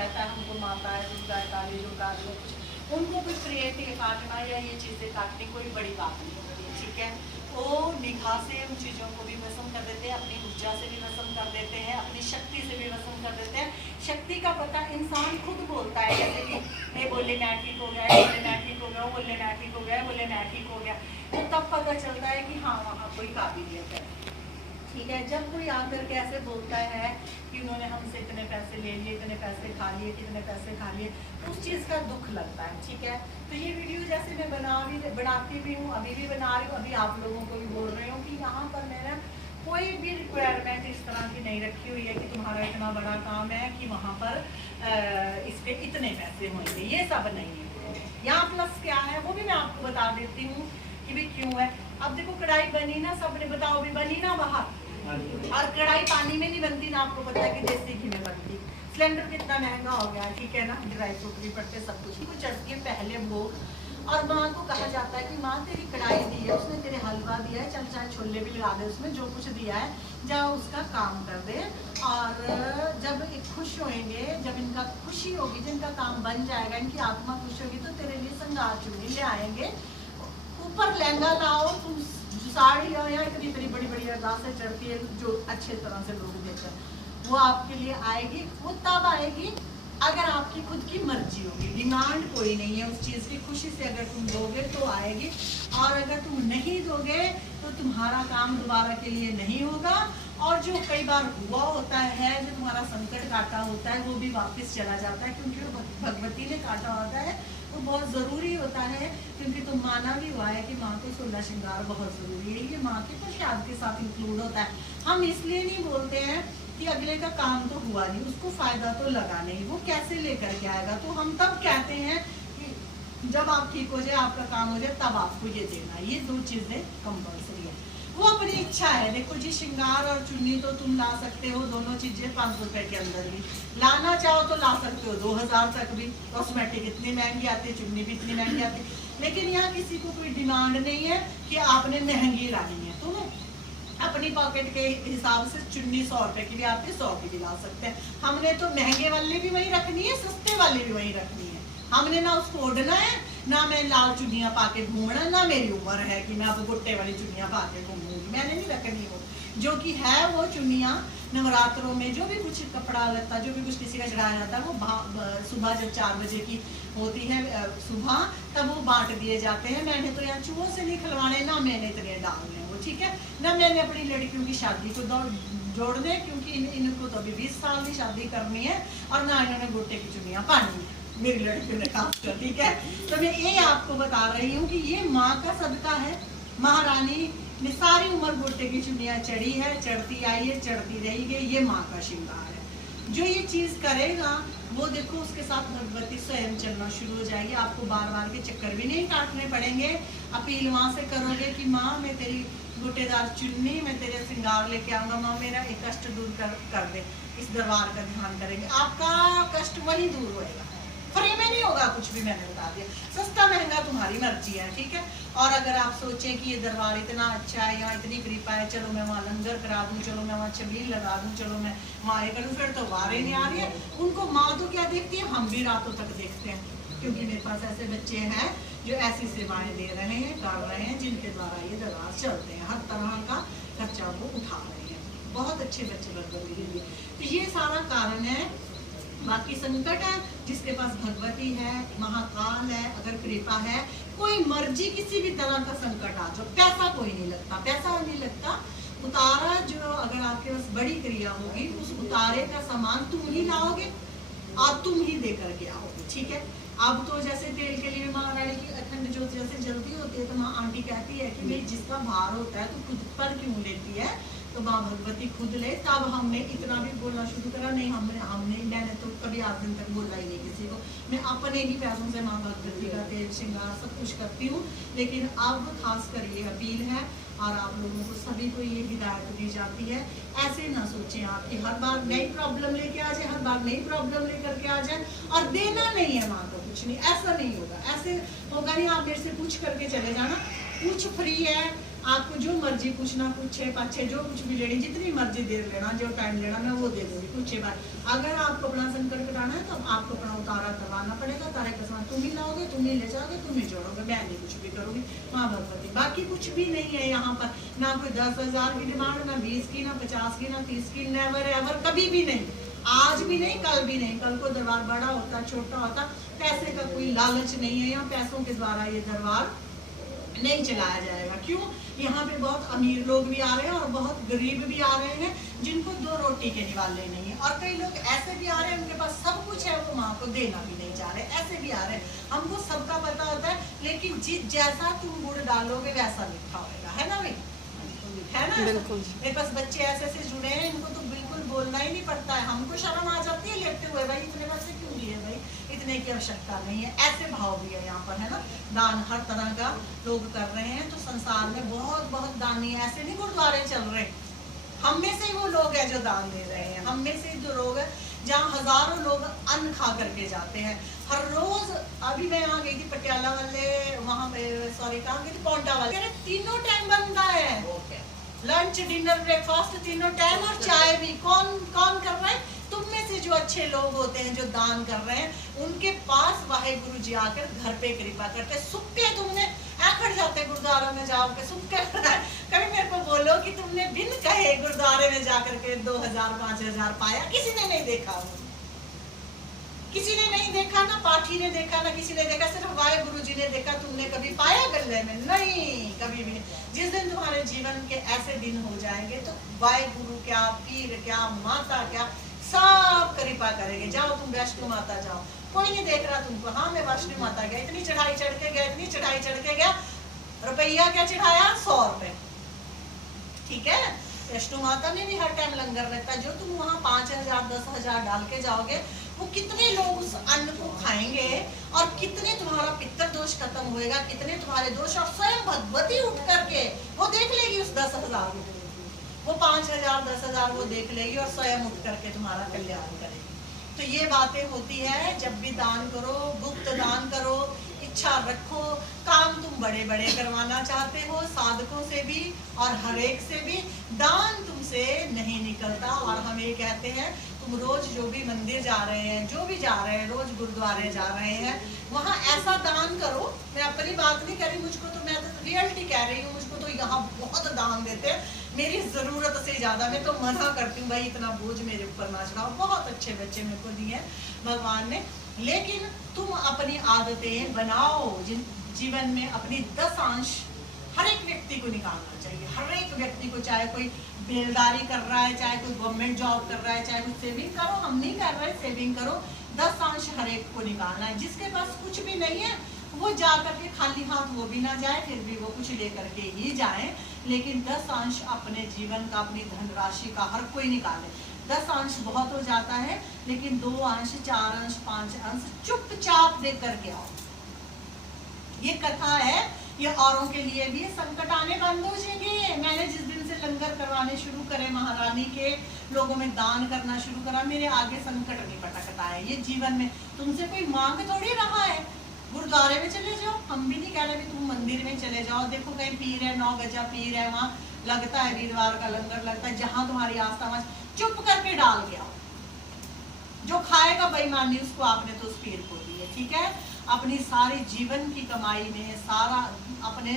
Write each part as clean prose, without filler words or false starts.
कहता है हमको माता है दुर्गा काली जो काट लो कुछ, उनको भी क्रिएटिव काटना या ये चीज़ें काटनी कोई बड़ी बात नहीं होती है, ठीक है। वो निगाह से उन चीज़ों को भी वसम कर देते हैं, अपनी ऊर्जा से भी वसम कर देते हैं, अपनी शक्ति से भी वसम कर देते हैं। शक्ति का पता इंसान खुद बोलता है, जैसे कि ये बोले मैं ठीक हो गया, ये बोले मैं ठीक हो गया, वो बोले मैं ठीक हो गया, बोले मैं ठीक हो गया, तो तब पता चलता है कि हाँ वहाँ कोई काबिलियत है, ठीक है। जब कोई आकर के ऐसे बोलता है कि उन्होंने हमसे इतने पैसे ले लिए, इतने पैसे खा लिए, कितने पैसे खा लिए, तो उस चीज़ का दुख लगता है, ठीक है। तो ये वीडियो जैसे मैं बनाती भी हूँ, अभी भी बना रही हूँ, अभी आप लोगों को भी बोल रही हूँ कि यहाँ पर मैंने कोई भी रिक्वायरमेंट इस तरह की नहीं रखी हुई है कि तुम्हारा इतना बड़ा काम है कि वहाँ पर इस पर इतने पैसे होंगे, ये सब नहीं है। यहाँ प्लस क्या है वो भी मैं आपको बता देती हूँ कि भी क्यों है। अब देखो कढ़ाई बनी ना, सबने बताओ भी बनी ना बाहर, और कढ़ाई पानी में नहीं बनती ना, आपको पता है कि देसी घी में बनती। सिलेंडर कितना महंगा हो गया, ठीक है ना, ड्राई फ्रूट भी पड़ते, सब कुछ के पहले वो। और माँ को कहा जाता है कि माँ तेरी कढ़ाई दी है, उसने तेरे हलवा दिया है, चल चाहे छोले भी लगा दे उसमें, जो कुछ दिया है जा उसका काम कर दे। और जब एक खुश होंगे, जब इनका खुशी होगी, जिनका काम बन जाएगा, इनकी आत्मा खुश होगी, तो तेरे लिए संगार चुन्नी ले आएंगे, ऊपर लहंगा लाओ, तुम साड़ी और यहाँ इतनी इतनी बड़ी बड़ी अरदासें चढ़ती है जो अच्छे तरह से लोग देखते हैं, वो आपके लिए आएगी। वो तब आएगी अगर आपकी खुद की मर्जी होगी, डिमांड कोई नहीं है उस चीज़ की, खुशी से अगर तुम दोगे तो आएगी, और अगर तुम नहीं दोगे तो तुम्हारा काम दोबारा के लिए नहीं होगा। और जो कई बार हुआ होता है, जो तुम्हारा संकट काटा होता है, वो भी वापस चला जाता है, क्योंकि वो भगवती ने काटा होता है, वो बहुत ज़रूरी होता है। क्योंकि तुम माना भी हुआ है कि माँ को 16 श्रृंगार बहुत ज़रूरी है, ये माँ के प्रसाद के साथ इंक्लूड होता है। हम इसलिए नहीं बोलते हैं कि अगले का काम तो हुआ नहीं, उसको फ़ायदा तो लगा नहीं, वो कैसे लेकर के आएगा। तो हम तब कहते हैं कि जब आप ठीक हो जाए, आपका काम हो जाए, तब आपको ये देना, ये दो चीज़ें कंपल्सरी है। वो अपनी इच्छा है। देखो जी, श्रृंगार और चुन्नी तो तुम ला सकते हो, दोनों चीज़ें 500 रुपए के अंदर भी लाना चाहो तो ला सकते हो, 2000 तक भी। कॉस्मेटिक इतनी महंगी आती है, चुन्नी भी इतनी महंगी आती है, लेकिन यहाँ किसी को कोई डिमांड नहीं है कि आपने महंगी लानी है। तुम अपनी पॉकेट के हिसाब से चुन्नी 100 रुपए की भी आती है, 100 की भी ला सकते हैं। हमने तो महंगे वाले भी वही रखनी है, सस्ते वाले भी वही रखनी है। हमने ना उसको ओढ़ना है, ना मैं लाल चुन्नियाँ पा के घूमना, ना मेरी उम्र है कि मैं अब गुट्टे वाली चुन्नियाँ पा के घूमूंगी, मैंने नहीं रखनी हो। जो कि है वो चुन्नियाँ नवरात्रों में जो भी कुछ कपड़ा लगता, जो भी कुछ किसी का चढ़ाया जाता है, वो सुबह जब 4 बजे की होती है सुबह, तब वो बांट दिए जाते हैं। मैंने तो यहाँ चूहों से नहीं खिलवाने, ना मैंने इतने डालने वो, ठीक है ना। मैंने अपनी लड़कियों की शादी को जोड़ने, क्योंकि इनको तो अभी 20 साल की शादी करनी है, और ना इन्होंने गुट्टे की चुन्नियाँ पानी है, मेरी लड़कियों ने खासकर, ठीक है। तो मैं ये आपको बता रही हूँ कि ये माँ का सदका है। महारानी ने सारी उम्र गोटे की चुनिया चढ़ी है, चढ़ती आई है, चढ़ती रहेगी, ये माँ का श्रृंगार है। जो ये चीज़ करेगा वो देखो उसके साथ भगवती स्वयं चलना शुरू हो जाएगी। आपको बार बार के चक्कर भी नहीं काटने पड़ेंगे। अपील वहाँ से करोगे कि माँ मैं तेरी गोटेदार चुन्नी, मैं तेरे श्रृंगार लेके आऊँगा, माँ मेरा एक कष्ट दूर कर दे। इस दरबार का ध्यान करेंगे, आपका कष्ट वही दूर होएगा, फ्री में नहीं होगा कुछ भी। मैंने बता दिया, सस्ता महंगा तुम्हारी मर्जी है, ठीक है। और अगर आप सोचें कि ये दरबार इतना अच्छा है, यहाँ इतनी कृपा है, चलो मैं वहाँ लंगर करा दूँ, चलो मैं वहाँ छबील लगा दूँ, चलो मैं वहाँ ये करूँ, फिर तो वारे नहीं आ रही है। उनको माँ तो क्या देखती है, हम भी रातों तक देखते हैं, क्योंकि मेरे पास ऐसे बच्चे हैं जो ऐसी सेवाएं दे रहे हैं, कर रहे हैं, जिनके द्वारा ये दरबार चलते हैं, हर तरह का खर्चा वो उठा रहे हैं। बहुत अच्छे बच्चे भगवती के लिए। तो ये सारा कारण है। बाकी संकट है, जिसके पास भगवती है, महाकाल है, अगर कृपा है, कोई मर्जी किसी भी तरह का संकट आ जाओ, पैसा कोई नहीं लगता, पैसा नहीं लगता। उतारा जो अगर आपके पास बड़ी क्रिया होगी, उस उतारे का सामान तुम ही लाओगे और तुम ही दे करके आओगे, ठीक है। अब तो जैसे तेल के लिए महारानी की अखंड ज्योत जैसे जल्दी होती है, तो माँ आंटी कहती है कि भाई जिसका भार होता है तो खुद पर क्यों लेती है, तो माँ भगवती खुद ले। तब हमने इतना भी बोलना शुरू करा। नहीं, मैंने तो कभी आज दिन तक बोला ही नहीं किसी को। मैं अपने ही पैसों से माँ भगवती का तेल श्रृंगार सब कुछ करती हूँ। लेकिन अब खासकर ये अपील है, और आप लोगों को सभी को ये हिदायत दी जाती है, ऐसे ना सोचें आप कि हर बार नई प्रॉब्लम लेके आ जाए, हर बार नई प्रॉब्लम लेकर के आ जाए और देना नहीं है माँ को कुछ नहीं। ऐसा नहीं होगा, ऐसे होगा नहीं। आप मेरे से पूछ करके चले जाना, कुछ फ्री है, आपको जो मर्जी पूछना, पूछे पाछे जो कुछ भी लेनी, जितनी मर्जी देर लेना, जो टाइम लेना मैं वो दे दूंगी, पूछे बात। अगर आपको अपना संकट कटाना है तो आपको अपना उतारा करवाना पड़ेगा, तारे का सामान तुम ही लाओगे, तुम ही ले जाओगे, तुम ही जोड़ोगे, मैं नहीं कुछ भी करूंगी, माँ भगवती। बाकी कुछ भी नहीं है यहाँ पर, ना कोई 10,000 की डिमांड, ना 20 की, ना 50 की, ना 30 की, नेवर एवर, कभी भी नहीं, आज भी नहीं, कल भी नहीं। कल को दरबार बड़ा होता, छोटा होता, पैसे का कोई लालच नहीं है, यहाँ पैसों के द्वारा ये दरबार नहीं चलाया जाएगा। क्यों? यहाँ पे बहुत अमीर लोग भी आ रहे हैं और बहुत गरीब भी आ रहे हैं, जिनको 2 रोटी के निवाले नहीं है, और कई लोग ऐसे भी आ रहे हैं उनके पास सब कुछ है, वो माँ को देना भी नहीं चाह रहे, ऐसे भी आ रहे हैं। हमको सबका पता होता है, लेकिन जैसा तुम गुड़ डालोगे वैसा मीठा होगा, है ना भाई, है ना? बिल्कुल। मेरे पास बच्चे ऐसे ऐसे जुड़े हैं, इनको तो बिल्कुल बोलना ही नहीं पड़ता है, हमको शर्म आ जाती है लेते हुए, भाई इतने पैसे क्यों लिए भाई, इतने की आवश्यकता नहीं है। ऐसे भाव भी है यहाँ पर, है ना। दान हर तरह का लोग कर रहे हैं, तो संसार में बहुत बहुत दानी ऐसे नहीं गुरुद्वारे चल रहे, हम में से ही वो लोग हैं जो दान दे रहे हैं, हम में से जो लोग हैं जहाँ हजारों लोग अन्न खा करके जाते हैं हर रोज। अभी मैं यहाँ गई थी पटियाला वाले, वहाँ पे सॉरी कहाँ गई थी, पौंटा वाले, तीनों टाइम बनता है, लंच डिनर ब्रेकफास्ट तीनों टाइम, और चाय भी। कौन कौन कर रहा है? तुम में से जो अच्छे लोग होते हैं जो दान कर रहे हैं, उनके पास वाहेगुरु जी आकर घर पे कृपा करते। सुक्के तुमने खड़ जाते गुरुद्वारा में जाओ के, सुक्के कभी मेरे को बोलो कि तुमने बिन कहे गुरुद्वारे में जाकर के 2,000 5,000 पाया, किसी ने नहीं देखा, किसी ने नहीं देखा, ना पाठी ने देखा, ना किसी ने देखा, सिर्फ वाहेगुरु जी ने देखा। तुमने कभी पाया गले में? नहीं, कभी भी नहीं। जिस दिन तुम्हारे जीवन के ऐसे दिन हो जाएंगे तो वाहेगुरु क्या, पीर क्या, माता क्या, सब कृपा करेंगे। जाओ तुम वैष्णो माता जाओ, कोई नहीं देख रहा तुमको। हाँ मैं वैष्णो माता गया, इतनी चढ़ाई चढ़ के गया, इतनी चढ़ाई चढ़ के गया, रुपया क्या चढ़ाया? 100 रुपए, ठीक है। वैष्णो माता में भी हर टाइम लंगर रहता है, जो तुम वहाँ 5,000 10,000 डाल के जाओगे, वो कितने लोग उस अन्न को खाएंगे, और कितने तुम्हारा पित्तर दोष खत्म होएगा, कितने तुम्हारे दोष, और स्वयं भगवती उठ करके वो देख लेगी उस 10,000 को, वो 5,000 10,000 वो देख लेगी और स्वयं उठ करके तुम्हारा कल्याण करेगी। तो ये बातें होती है, जब भी दान करो, गुप्त दान करो, इच्छा रखो, काम तुम बड़े बड़े करवाना चाहते हो, साधकों से भी और हर एक से भी, दान तुमसे नहीं निकलता। और हम ये कहते हैं, तुम रोज जो भी मंदिर जा रहे हैं, जो भी जा रहे हैं, रोज गुरुद्वारे जा रहे हैं, वहाँ ऐसा दान करो। मैं अपनी बात नहीं कर रही, मुझको तो, मैं तो रियलिटी कह रही हूँ, मुझको तो यहाँ बहुत दान देते हैं, मेरी जरूरत से ज्यादा। मैं तो मना करती हूँ, भाई इतना बोझ मेरे ऊपर ना चढ़ाओ, बहुत अच्छे बच्चे मेरे को दिए भगवान ने, लेकिन तुम अपनी आदतें बनाओ जीवन में। अपनी 10 अंश हर एक व्यक्ति को निकालना चाहिए, हर एक व्यक्ति को, चाहे कोई बेलदारी कर रहा है, चाहे कोई गवर्नमेंट जॉब कर रहा है, चाहे कोई सेविंग करो, हम नहीं कर रहे, सेविंग करो, 10 अंश हर एक को निकालना है। जिसके पास कुछ भी नहीं है वो जा करके खाली हाथ वो भी ना जाए, फिर भी वो कुछ लेकर के ही जाए, लेकिन 10 अंश अपने जीवन का, अपनी धनराशि का हर कोई निकाले। 10 अंश बहुत हो जाता है, लेकिन 2 अंश 4 अंश 5 अंश चुपचाप दे करके आओ। ये कथा है, ये औरों के लिए भी। संकट आने बंद हो जाएंगे। मैंने जिस दिन से लंगर करवाने शुरू करे, महारानी के लोगों में दान करना शुरू करा, मेरे आगे संकट नहीं पटकता है। ये जीवन में तुमसे कोई मांग थोड़ी रहा है। गुरुद्वारे में चले जाओ, हम भी नहीं कह रहे तुम मंदिर में चले जाओ, देखो कहीं पीर है, 9 गजा पीर है, वहाँ लगता है वीरवार का लंगर लगता है, जहाँ तुम्हारी आस्था में चुप करके डाल के आओ। जो खाएगा बेईमानी, उसको आपने तो उस पीर को दी है, ठीक है। अपनी सारी जीवन की कमाई में सारा अपने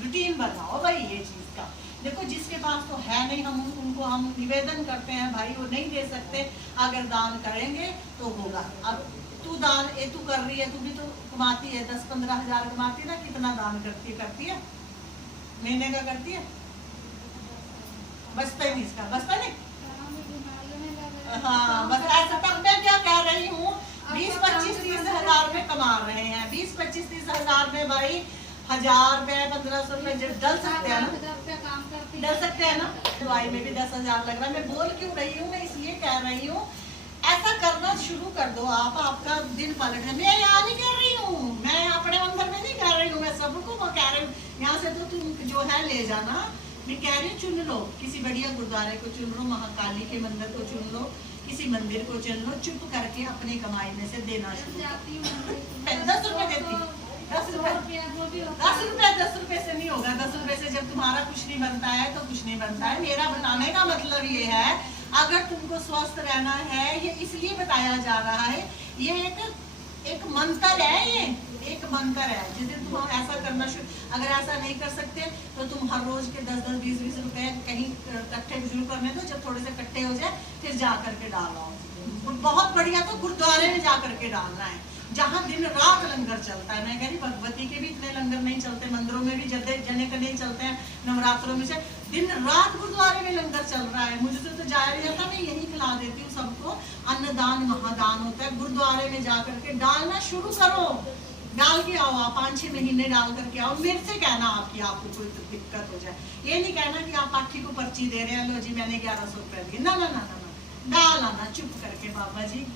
रूटीन बनाओ भाई ये चीज का। देखो जिसके पास तो है नहीं, हम उनको हम निवेदन करते हैं, भाई वो नहीं दे सकते, अगर दान करेंगे तो होगा। अब तू दान तू कर रही है, तू भी तो कमाती है, 10-15 हजार कमाती है ना, कितना दान करती है, महीने का करती है, बचता ही नहीं, इसका बचता नहीं। हाँ बस ऐसा। तब मैं क्या कह रही हूँ, 20-25-30 हजार में कमा रहे हैं, 20-25-30 हजार में भाई 1000 रुपए 1500 रुपए डल सकते हैं ना, डल सकते हैं ना। दवाई में भी 10,000 लग रहा है। मैं बोल क्यों रही हूँ, मैं इसलिए कह रही हूँ ऐसा करना शुरू कर दो आप, आपका दिन पलट है। मैं यहाँ नहीं कर रही हूँ, मैं अपने अंदर में नहीं कर रही हूँ, मैं सबको कह रही हूँ, यहाँ से तो तुम जो है ले जाना। मैं कह रही हूँ चुन लो, किसी बढ़िया गुरुद्वारे को चुन लो, महाकाली के मंदिर को चुन लो, किसी मंदिर को चुन लो, चुप करके अपनी कमाई में से देना शुरू। 10 रुपए देती 10 रुपए 10 रुपए से नहीं होगा। 10 रुपए से जब तुम्हारा कुछ नहीं बनता है तो कुछ नहीं बनता है। मेरा बताने का मतलब ये है, अगर तुमको स्वस्थ रहना है, ये इसलिए बताया जा रहा है, ये एक मंत्र है, ये एक मंत्र है। जिस दिन तुम ऐसा करना शुरू, अगर ऐसा नहीं कर सकते तो तुम हर रोज के 10-10, 20-20 रुपए कहीं इकट्ठे शुरू करने दो। जब थोड़े से इकट्ठे हो जाए फिर जा करके डालो। बहुत बढ़िया तो गुरुद्वारे में जा करके डालना है, जहाँ दिन रात लंगर चलता है। मैं कह रही भगवती के भी इतने लंगर नहीं चलते, मंदिरों में भी जने के नहीं चलते हैं नवरात्रों में से, दिन रात गुरुद्वारे में लंगर चल रहा है। मुझे तो जाया नहीं जाता, मैं यही खिला देती हूँ सबको। अन्नदान महादान होता है। गुरुद्वारे में जा करके डालना शुरू करो, डाल के आओ। आप 5-6 महीने डाल करके आओ। मेरे से कहना आपकी आपको कोई तो दिक्कत हो जाए, ये नहीं कहना कि आप पाठी को पर्ची दे रहे हैं, लो जी मैंने 1100 रुपए दिए। ना ना ना ना, डाल आना चुप करके बाबा जी।